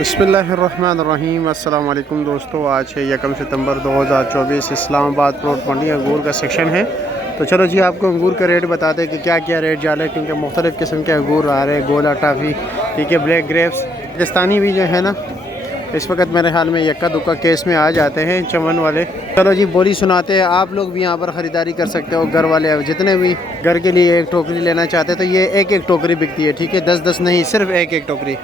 बिस्मिल्लाहिर्रहमानिर्रहीम। अस्सलाम वालेकुम दोस्तों, आज है 1 सितंबर 2024। इस्लामाबाद फ्रूट मंडी अंगूर का सेक्शन है। तो चलो जी, आपको अंगूर का रेट बताते हैं कि क्या क्या रेट जा रहे हैं, क्योंकि मुख्तलिफ़ किस्म के अंगूर आ रहे हैं। गोला टाफ़ी, ठीक है, ब्लैक ग्रेप्स, पाकिस्तानी भी जो है ना, इस वक्त मेरे ख्याल में यक्का दुक्का केस में आ जाते हैं चमन वाले। चलो जी, बोली सुनाते हैं। आप लोग भी यहाँ पर ख़रीदारी कर सकते हो। घर वाले जितने भी घर के लिए एक टोकरी लेना चाहते हैं तो ये एक एक टोकरी बिकती है, ठीक है, 10-10 नहीं, सिर्फ एक एक टोकरी।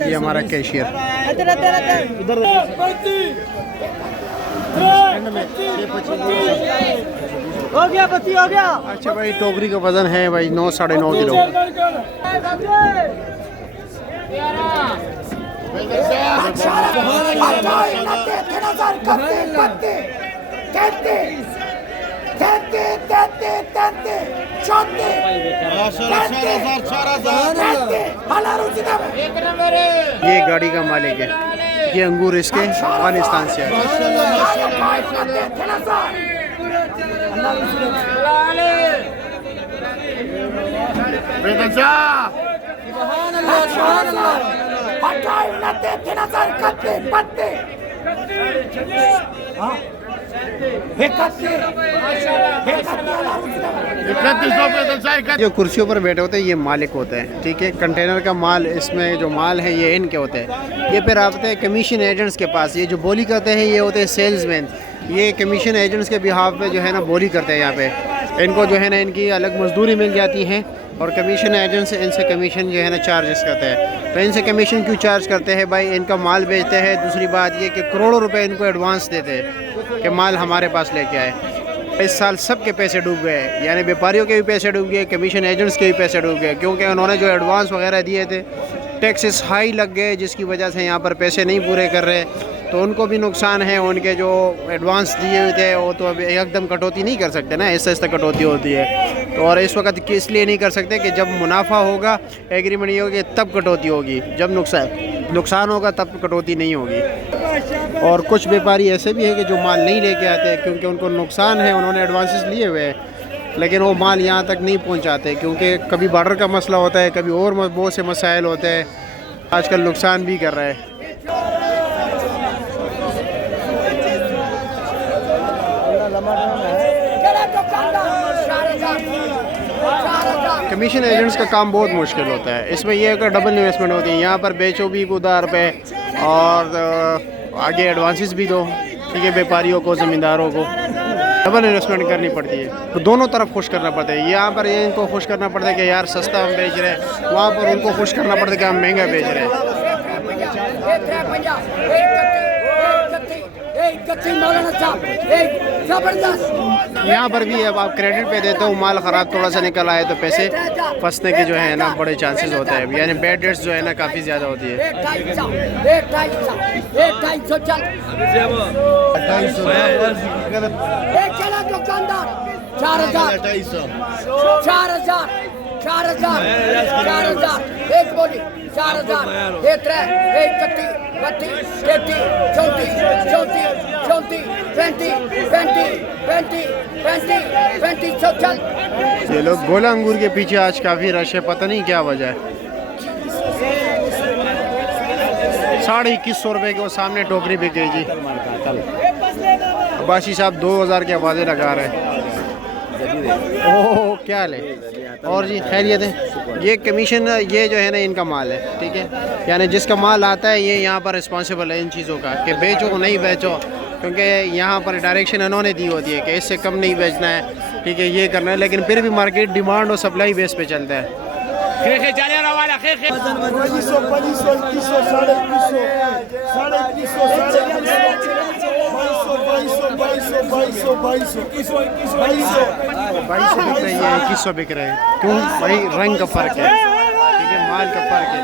जी हमारा कैशियर हो गया, बत्ती हो गया। अच्छा भाई, टोकरी का वजन है भाई 9-9.5 किलो। ये गाड़ी का मालिक है, ये अंगूर इसके अफगानिस्तान से आए। जो कुर्सियों पर बैठे होते हैं ये मालिक होते हैं, ठीक है। कंटेनर का माल, इसमें जो माल है ये इनके होते हैं। ये फिर आते हैं कमीशन एजेंट्स के पास। ये जो बोली करते हैं ये होते हैं सेल्समैन। ये कमीशन एजेंट्स के बिहाफ पे जो है ना बोली करते हैं। यहाँ पे इनको जो है ना इनकी अलग मजदूरी मिल जाती है और कमीशन एजेंट से इनसे कमीशन जो है ना चार्जेस करते हैं। तो इनसे कमीशन क्यों चार्ज करते हैं भाई? इनका माल बेचते हैं। दूसरी बात ये कि करोड़ों रुपए इनको एडवांस देते हैं कि माल हमारे पास लेके आए। इस साल सब के पैसे डूब गए, यानी व्यापारियों के भी पैसे डूब गए, कमीशन एजेंट्स के भी पैसे डूब गए, क्योंकि उन्होंने जो एडवांस वगैरह दिए थे, टैक्सेस हाई लग गए, जिसकी वजह से यहाँ पर पैसे नहीं पूरे कर रहे। तो उनको भी नुकसान है। उनके जो एडवांस दिए हुए थे वो तो अभी एकदम कटौती नहीं कर सकते ना, ऐसा कटौती होती है। तो और इस वक्त इसलिए नहीं कर सकते कि जब मुनाफा होगा, एग्रीमेंट ये होगी, तब कटौती होगी। जब नुकसान होगा तब कटौती नहीं होगी। और कुछ व्यापारी ऐसे भी है कि जो माल नहीं लेके आते क्योंकि उनको नुकसान है, उन्होंने एडवांसेस लिए हुए हैं, लेकिन वो माल यहाँ तक नहीं पहुँचाते, क्योंकि कभी बॉर्डर का मसला होता है, कभी और बहुत से मसाइल होते हैं। आजकल नुकसान भी कर रहे हैं। कमीशन एजेंट्स का काम बहुत मुश्किल होता है। इसमें यह है डबल इन्वेस्टमेंट होती है। यहाँ पर बेचो भी उधार पे और आगे एडवांसेस भी दो, ठीक है, व्यापारियों को, ज़मींदारों को डबल इन्वेस्टमेंट करनी पड़ती है। तो दोनों तरफ खुश करना पड़ता है। यहाँ पर ये इनको खुश करना पड़ता है कि यार सस्ता हम बेच रहे हैं, वहाँ पर उनको खुश करना पड़ता है कि हम महंगा बेच रहे हैं। यहाँ पर भी अब आप क्रेडिट पे देते हो, माल ख़राब थोड़ा सा निकल आए तो पैसे फंसने के जो है ना बड़े चांसेस होते हैं, यानी बैड डेट्स जो है ना काफ़ी ज़्यादा होती है। एक बोली 4000, 31, 32, 33, 34, 34, 34, ये लोग गोला अंगूर के पीछे आज काफ़ी रश है, पता नहीं क्या वजह है। 2150 रुपये के वो सामने टोकरी बिक गई जी। अब्बासी साहब 2000 के आवाज़ें लगा रहे हैं। ओह क्या ले। और जी खैरियत है। ये कमीशन, ये जो है ना इनका माल है, ठीक है, यानी जिसका माल आता है ये यहाँ पर रिस्पॉन्सिबल है इन चीज़ों का कि बेचो नहीं बेचो, क्योंकि यहाँ पर डायरेक्शन इन्होंने दी होती है कि इससे कम नहीं बेचना है, ठीक है, ये करना है। लेकिन फिर भी मार्केट डिमांड और सप्लाई बेस पे चलता है। ये 2100 बिक रहे हैं। क्यों भाई? रंग का फ़र्क है, ठीक है, माल का फ़र्क है।